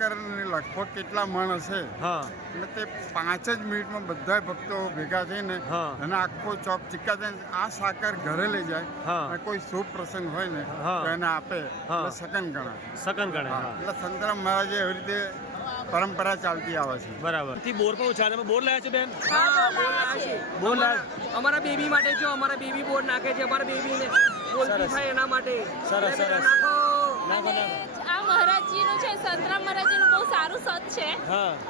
સાકરની લગભગ કેટલા મણ હશે એટલે તે 5 જ મિનિટમાં બધા ભક્તો ભેગા થઈને અને આખો ચોક ચીકા થઈને આ સાકર ઘરે લઈ જાય અને કોઈ શુભ પ્રસંગ હોય ને તો એને આપે એટલે સગન ગણાય એટલે સંતરામ મહારાજે એવી રીતે પરંપરા ચાલતી આવે છે। બરાબર થી બોર પણ ઉછાળે તમે બોર લાયા છો બેન? બોર લાયા અમારા બેબી માટે જો અમારા બેબી બોર નાખે છે અમારા બેબીને બોલતી થાય એના માટે સરસ સરસ અને આ મહારાજજીનું છે સંતરામ મહારાજજીનું બહુ સારું સત છે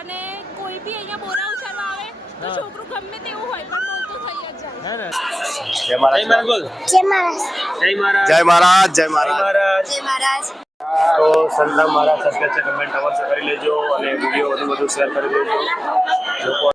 અને કોઈ બી અહીંયા બોરા ઉછાળવા આવે તો છોકરું ગમે તેવું હોય પણ બોલતું થઈ જ જાય। જય મહારાજ બોલ જય મહારાજ જય મહારાજ જય મહારાજ જય મહારાજ। તો સંતરામ મહારાજ સત્ય છે કમેન્ટ અવશ્ય કરી લેજો અને વિડીયો વધુ શેર કરી દેજો।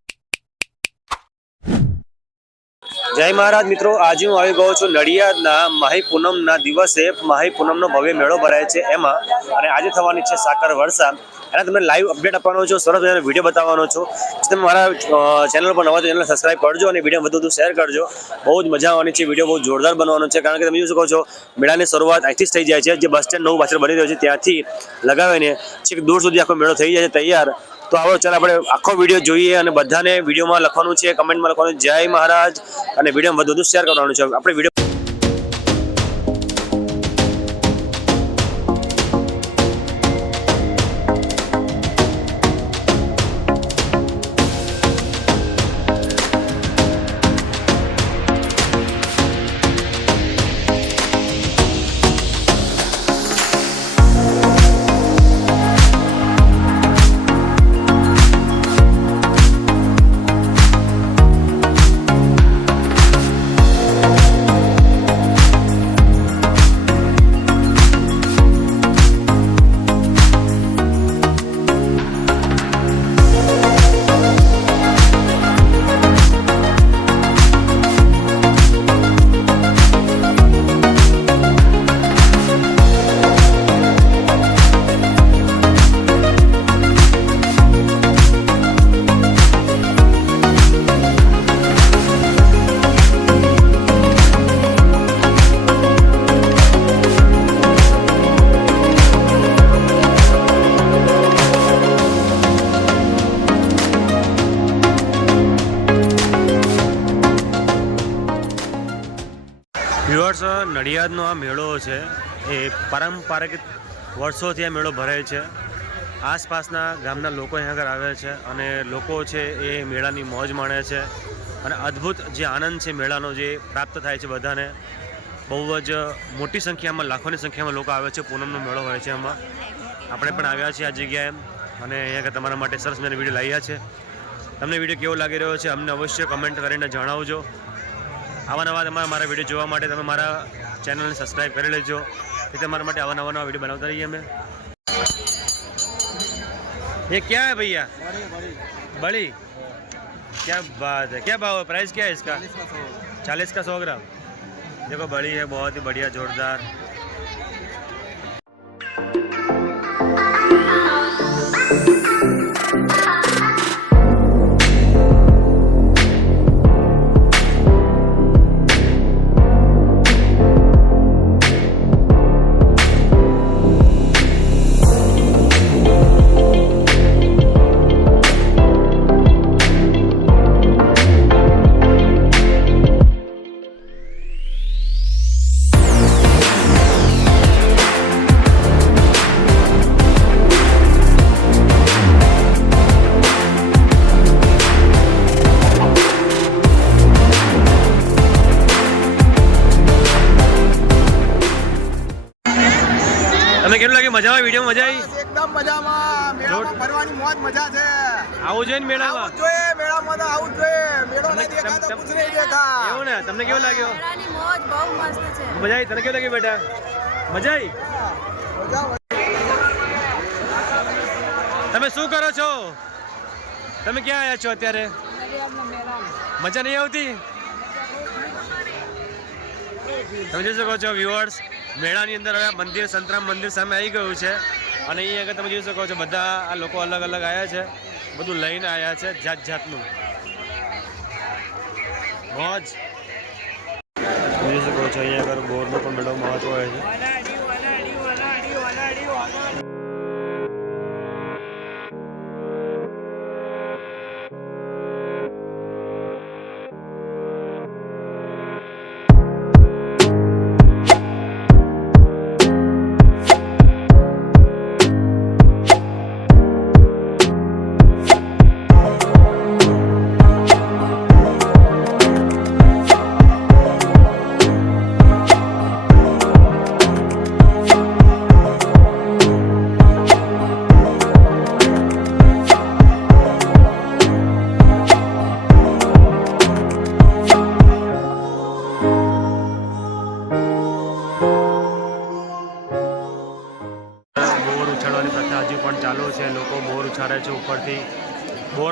જય મહારાજ મિત્રો, આજે હું આવી ગયો છું નડિયાદના માહી પૂનમના દિવસે માહી પૂનમનો ભવ્ય મેળો ભરાય છે એમાં, અને આજે થવાની છે સાકર વર્ષા। એના તમને લાઈવ અપડેટ આપવાનો છું, સરસ મજાનો વિડીયો બતાવવાનો છું। તમે મારા ચેનલ પર નવા ચેનલ સબસ્ક્રાઈબ કરજો અને વિડીયો વધુ શેર કરજો। બહુ જ મજા આવવાની છે, વિડીયો બહુ જોરદાર બનવાનો છે, કારણ કે તમે જોઈ શકો છો મેળાની શરૂઆત અહીંથી જ થઈ જાય છે। જે બસ સ્ટેન્ડ નવું પાછળ બની રહ્યું છે ત્યાંથી લગાવીને છેક દૂર સુધી આખો મેળો થઈ જાય છે તૈયાર। તો આવો ચાલો આપણે આખો વિડીયો જોઈએ અને બધાને વિડીયોમાં લખવાનું છે, કમેન્ટમાં લખવાનું જય મહારાજ અને વિડીયો વધુ શેર કરવાનું છે। આપણે વિડીયો વ્યુઅર્સ, નડિયાદનો આ મેળો છે એ પારંપરિક વર્ષોથી આ મેળો ભરાય છે। આસપાસના ગામના લોકો અહીં આગળ આવે છે અને લોકો છે એ મેળાની મોજ માણે છે અને અદ્ભુત જે આનંદ છે મેળાનો જે પ્રાપ્ત થાય છે બધાને। બહુ જ મોટી સંખ્યામાં, લાખોની સંખ્યામાં લોકો આવે છે। પૂનમનો મેળો હોય છે, એમાં આપણે પણ આવ્યા છીએ આ જગ્યાએ અને અહીંયા આગળ તમારા માટે સરસ મજાનો વિડીયો લાવ્યા છે। તમને વિડીયો કેવો લાગી રહ્યો છે અમને અવશ્ય કમેન્ટ કરીને જણાવજો। આવા નવા મારા વિડીયો જોવા માટે તમે મારા ચેનલને સબસ્ક્રાઈબ કરી લેજો, કે તમારા માટે આવા નવા વિડીયો બનાવતા રહીએ અમે। ये क्या है भैया? बड़ी। क्या बात है, क्या भाव है, प्राइस क्या है इसका? 40 का 100 ग्राम। देखो बड़ी है, बहुत ही बढ़िया जोरदार। તમને કેવું લાગે? મજામાં? વિડીયો મજા આવી? એકદમ મજામાં। મેળામાં ફરવાની મોજ મજા છે। આવું જોઈએ ને મેળામાં? જોઈએ મેળામાં તો આવું જોઈએ। મેળો નહીં દેખાય તો કુછ નહીં દેખા। એવું ને? તમને કેવું લાગ્યો? મેળાની મોજ બહુ મસ્ત છે। મજા આવી? તને કેવું લાગ્યું બેટા? મજા આવી? તમે શું કરો છો? તમે ક્યાં આવ્યા છો અત્યારે? મજા નહીં આવતી? તમે જોઈ શકો છો વ્યુઅર્સ, મેળાની અંદર હવે મંદિર, સંતરામ મંદિર સામે આવી ગયું છે અને અહીં આગળ તમે જોઈ શકો છો બધા આ લોકો અલગ અલગ આવ્યા છે, બધું લઈને આવ્યા છે જાત જાતનું મોજ। જોઈ શકો છો અહીંયા આગળ બોરનો પણ મેળો મહત્વ હોય છે।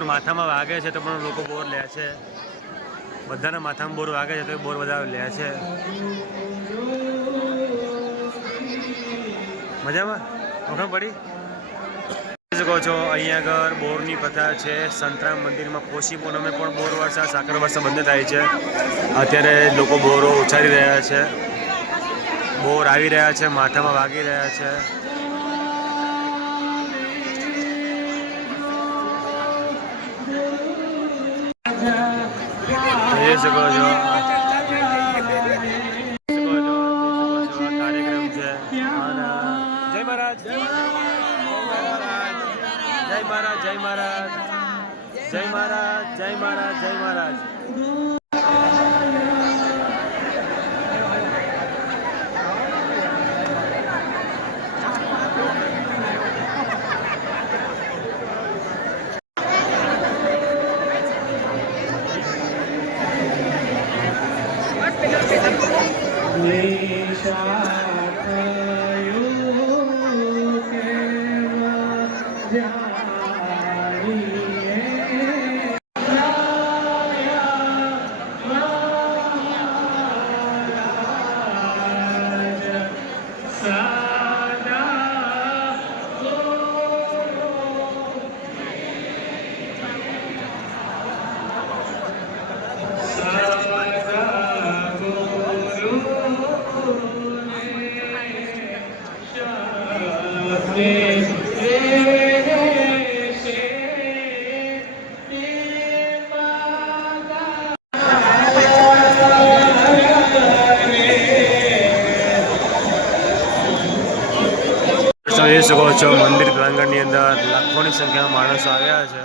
માથામાં વાગે છે તો પણ લોકો બોર લે છે. બધાના માથામાં બોર વાગે છે તો બોર બધા લે છે. મજામાં ઓળખ પડી શકો છો. અહીંયા આગળ બોરની પ્રથા છે. સંતરામ મંદિરમાં કોશી પૂનમે પણ બોર વર્ષા સાકર વર્ષા બંને થાય છે. અત્યારે લોકો બોરો ઉછાળી રહ્યા છે. બોર આવી રહ્યા છે, માથામાં વાગી રહ્યા છે. જોઈ શકો છો કાર્યક્રમ છે. જય મહારાજ, જય મહારાજ, જય મહારાજ, જય મહારાજ, જય મહારાજ, જય મહારાજ, જય મહારાજ. જોઈ શકો છો મંદિર પ્રાંગણની અંદર લાખોની સંખ્યામાં માણસો આવ્યા છે.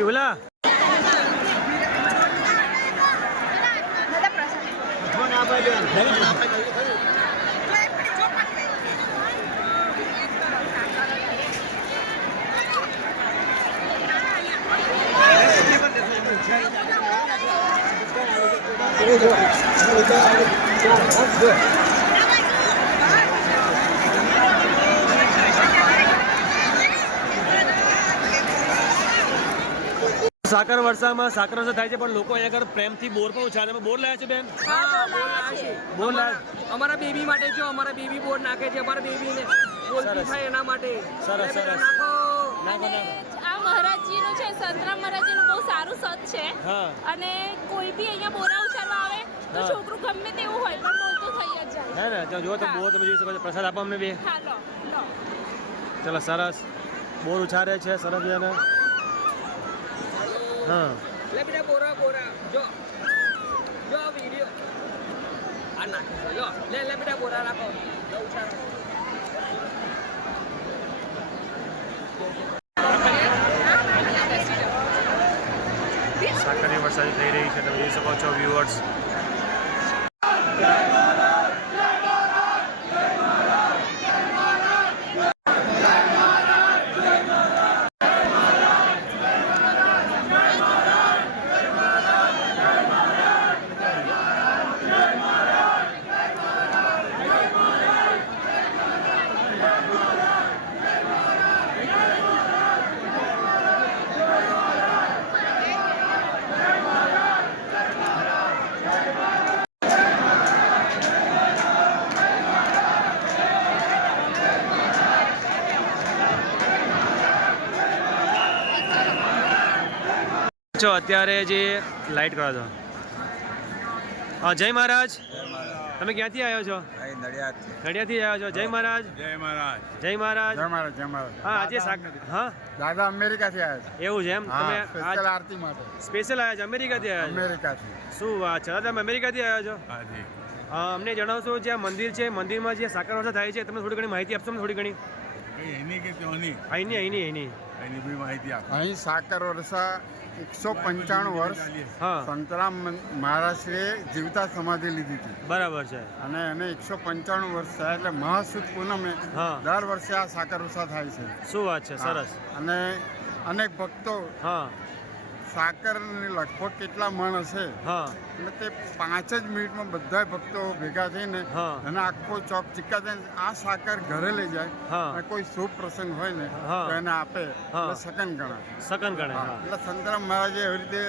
પીવલા સાકર વર્ષામાં સાકર વર્ષા થાય છે પણ લોકો અહીંયા આગળ પ્રેમથી બોર પણ ઉછાળે બોર લાયા છે બેન હા બોર લાયા છે બોર લાયા અમારા બેબી માટે જો અમારા બેબી બોર નાખે છે અમારા બેબીને બોલતી થાય એના માટે સરસ, એટલે સરસ. નાખો. અને આ મહારાજજીનું છે સંતરામ મહારાજજીનું બહુ સારું સત છે હા અને કોઈ બી અહીંયા બોરા ઉછાળવા આવે તો હા. છોકરું ગમે તેવું હોય પણ બોલતું થઈ જ જાય. હે ને જો તો હા. બોર તમે જોઈ શકો છો પ્રસાદ આપો અમને બે હા લો લો ચલો સરસ બોર ઉછારે છે સરસ બેન હા લે બેટા બોરા બોરા જો જો આ વિડિયો આ નાખે છે જો લે બેટા બોરા રાખો લો ઉછાળો. સાકરની વરસાદ થઈ રહી છે તમે જોઈ શકો છો વ્યુઅર્સ છો અત્યારે જે લાઇટ કરો છો હા જય મહારાજ તમે ક્યાંથી આવ્યો છો નડિયાદથી આવ્યો છો જય મહારાજ જય મહારાજ જય મહારાજ જય મહારાજ જય મહારાજ હા આજે હા દાદા અમેરિકાથી આવ્યા છે એવું છે એમ તમે સ્પેશિયલ આરતી માટે સ્પેશિયલ આવ્યા છો અમેરિકાથી આવ્યા છો અમેરિકાથી શું વાત છે દાદા તમે અમેરિકાથી આવ્યા છો હાજી અમને જણાવશો જે આ મંદિર છે મંદિરમાં જે સાકર વર્ષા થાય છે તમને થોડી ઘણી માહિતી આપશો ને થોડી ઘણી એની કે ત્યાંની અહીંની એની બી માહિતી આપ અહીં સાકર વર્ષા 195 વર્ષ હા સંતરામ મહારાજશ્રીએ જીવતા સમાધિ લીધી હતી બરાબર છે અને એને 195 વર્ષ થયા એટલે મહાસુદ પૂનમે હા દર વર્ષે આ સાકર વર્ષા થાય છે શું વાત છે સરસ અને અનેક ભક્તો હા સાકરની લગભગ કેટલા મણ હશે હા એટલે તે 5 જ મિનિટમાં બધા ભક્તો ભેગા થઈને હા. અને આખો ચોક ચિક્કા થઈને આ સાકર ઘરે લઈ જાય હા. અને કોઈ શુભ પ્રસંગ હોય ને હા. તો એને આપે હા. એટલે સકન ગણાય સકન ગણે હા. હા એટલે સંતરામ મહારાજે એવી રીતે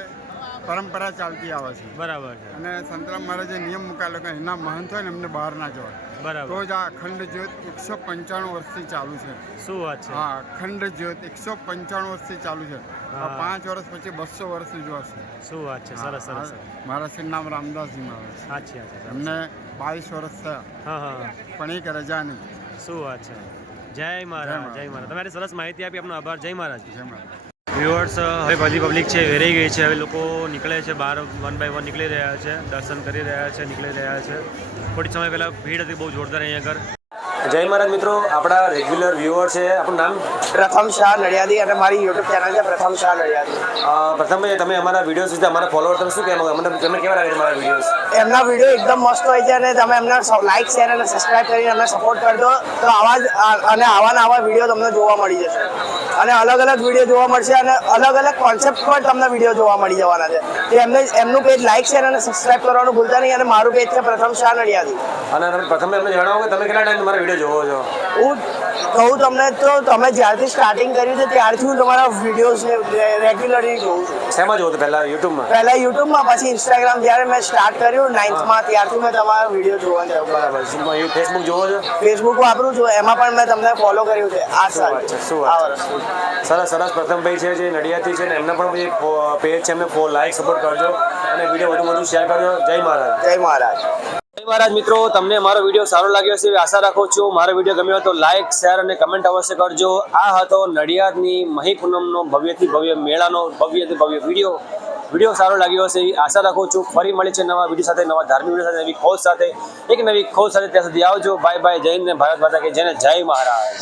પરંપરા ચાલતી આવે છે બરાબર છે અને સંતરામ મહારાજે નિયમ મુકાયેલો કે એના મહંત હોય ને એમને બહાર ના જવાય તો બરાબર જ આ અખંડ જ્યોત 195 વર્ષથી ચાલુ છે શું વાત છે હા અખંડ જ્યોત 195 વર્ષથી ચાલુ છે હા. 5 વર્ષ પછી 200 વર્ષ ઉજવાશે શું વાત છે સરસ સરસ મારા શ્રી નામ રામદાસજી મહારાજ છે સાચી વાત છે એમને 22 વર્ષ થયા હા હા પણ એક રજા નહીં શું વાત છે જય મહારાજ જય મહારાજ તમારી સરસ માહિતી આપી આપનો આભાર જય મહારાજ જય મહારાજ વ્યુઅર્સ હવે બધી પબ્લિક છે વેરાઈ ગઈ છે હવે લોકો નીકળે છે બહાર 1 બાય 1 નીકળી રહ્યા છે દર્શન કરી રહ્યા છે નીકળી રહ્યા છે થોડી સમય પહેલાં ભીડ હતી બહુ જોરદાર અહીંયા આગળ જય મહારાજ મિત્રો આપણા રેગ્યુલર વ્યુઅર છે આપણું નામ પ્રથમ શાહ નડિયાદી અને મારી યુટ્યુબ ચેનલ છે પ્રથમ શાહ નડિયાદી પ્રથમ તમે અમારા વિડીયોઝ વિશે અમારા ફોલોઅર તમે શું કહેવા માંગો તમને કેવા લાગે છે મારા વિડીયોઝ એમના વિડીયો એકદમ મસ્ત હોય છે અને તમે એમને લાઇક શેર અને સબસ્ક્રાઇબ કરીને એમને સપોર્ટ કરજો તો આવા વિડીયો તમને જોવા મળી જશે અને અલગ અલગ વિડીયો જોવા મળશે અને અલગ અલગ કોન્સેપ્ટ પર તમને વિડીયો જોવા મળી જવાના છે તો એમનું પેજ લાઇક શેર અને સબસ્ક્રાઇબ કરવાનું ભૂલતા નહીં અને મારું પેજ છે પ્રથમ શાહ નડિયાદી અને તમે પ્રથમ એમને જણાવો કે તમે કેટલા ટાઈમ તમારા વિડીયો જોવો છો હું કહું તમને તો તમે જ્યારથી સ્ટાર્ટિંગ કર્યું છે ત્યારથી હું તમારા વિડીયોઝ રેગ્યુલરલી જોઉં છું શેમાં જોવો તો પહેલાં યુટ્યુબમાં પહેલા યુટ્યુબમાં પછી ઇન્સ્ટાગ્રામ જ્યારે મેં સ્ટાર્ટ કર્યું 9th માં ત્યારથી મેં તમારા વિડીયો જોવા જાઉં બરાબર ફેસબુક જોવો છો ફેસબુક વાપરું છું એમાં પણ મેં તમને ફોલો કર્યું છે આ સાલ વાત છે, શું વાત આ છે. વર્ષથી સરસ સરસ પ્રથમભાઈ છે જે નડિયાદથી છે ને એમના પણ જે પેજ છે એમને લાઈક સપોર્ટ કરજો અને વિડીયો વધુ શેર કરજો જય મહારાજ જય મહારાજ જય મહારાજ મિત્રો તમને મારો વિડીયો સારો લાગ્યો હશે એવી આશા રાખું છું મારો વિડીયો ગમ્યો હોય તો લાઈક શેર અને કમેન્ટ અવશ્ય કરજો આ હતો નડિયાદની મહી પૂનમનો ભવ્યથી ભવ્ય મેળાનો ભવ્યથી ભવ્ય વિડીયો સારો લાગ્યો હશે એવી આશા રાખું છું ફરી મળી છે નવા વિડીયો સાથે નવા ધાર્મિક વિડીયો સાથે નવી ખોજ સાથે એક નવી ખોજ સાથે ત્યાં સુધી આવજો બાય બાય જય હિન્દ ને ભારત માતા કે જય ને જય મહારાજ